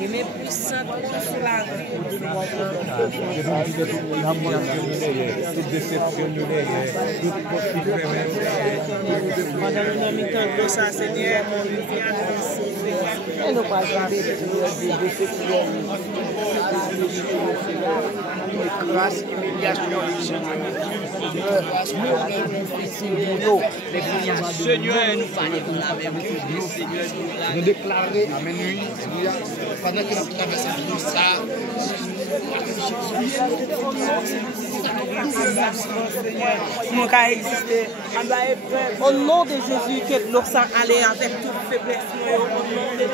Et mes puissants sur la grâce, humiliation, Seigneur, nous parlons pour la même Seigneur, nous déclarer à minuit, pendant que nous traversons ça, au nom de Jésus, que l'on s'en allait avec toute faiblesse. Au nom de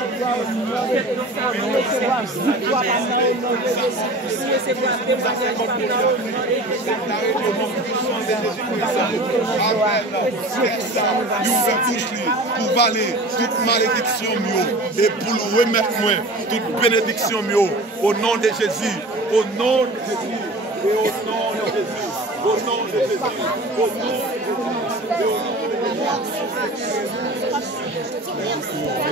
pour valer toute malédiction mieux et pour le remettre moi toute bénédiction mieux au nom de Jésus, au nom de Jésus et au nom de Jésus, au nom de Jésus, au nom de Jésus.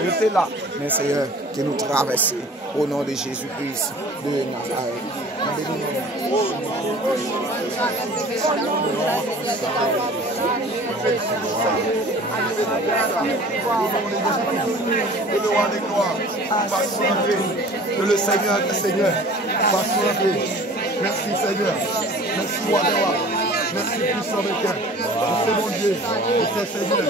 Restez là, mes Seigneur, que nous traversons au nom de Jésus-Christ de Nazareth. Que le Seigneur, passe entrer. Merci Seigneur. Merci Wadewa. Merci puissant de cœur. Merci mon Dieu. Merci Seigneur.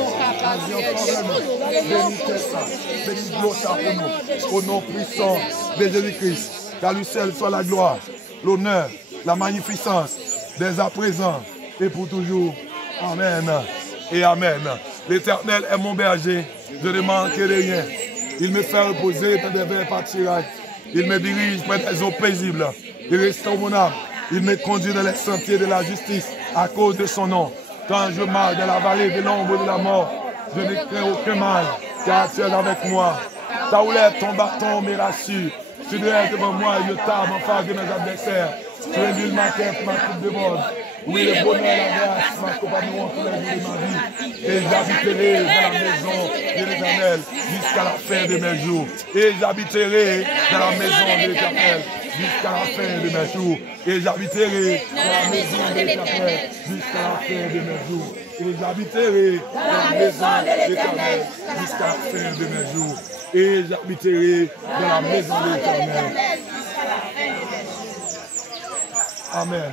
Bénis ça. Bénis ça pour nous. Au nom puissant de Jésus-Christ. Qu'à lui seul soit la gloire, l'honneur, la magnificence, dès à présent et pour toujours. Amen. Et Amen. L'Éternel est mon berger. Je ne manque de rien. Il me fait reposer dans des verts pâturages. Il me dirige près des eaux paisibles. Il restaure mon âme. Il me conduit dans les sentiers de la justice à cause de son nom. Quand je marche dans la vallée de l'ombre de la mort, je ne crains aucun mal, car tu es avec moi. Ta houlette, ton bâton me rassure. Tu dois devant moi et je table en face de mes adversaires. Tu es nul ma tête, ma coupe de mode. Oui, le bonheur, la grâce m'accompagneront tous les jours de ma vie. Et j'habiterai dans la maison de l'Éternel jusqu'à la fin de mes jours. Et j'habiterai dans la maison de l'Éternel jusqu'à la fin de mes jours. Et j'habiterai dans la maison de l'Éternel jusqu'à la fin de mes jours. Et j'habiterai dans la maison de l'Éternel jusqu'à la fin de mes jours. Et j'habiterai dans la maison de l'Éternel. Amen.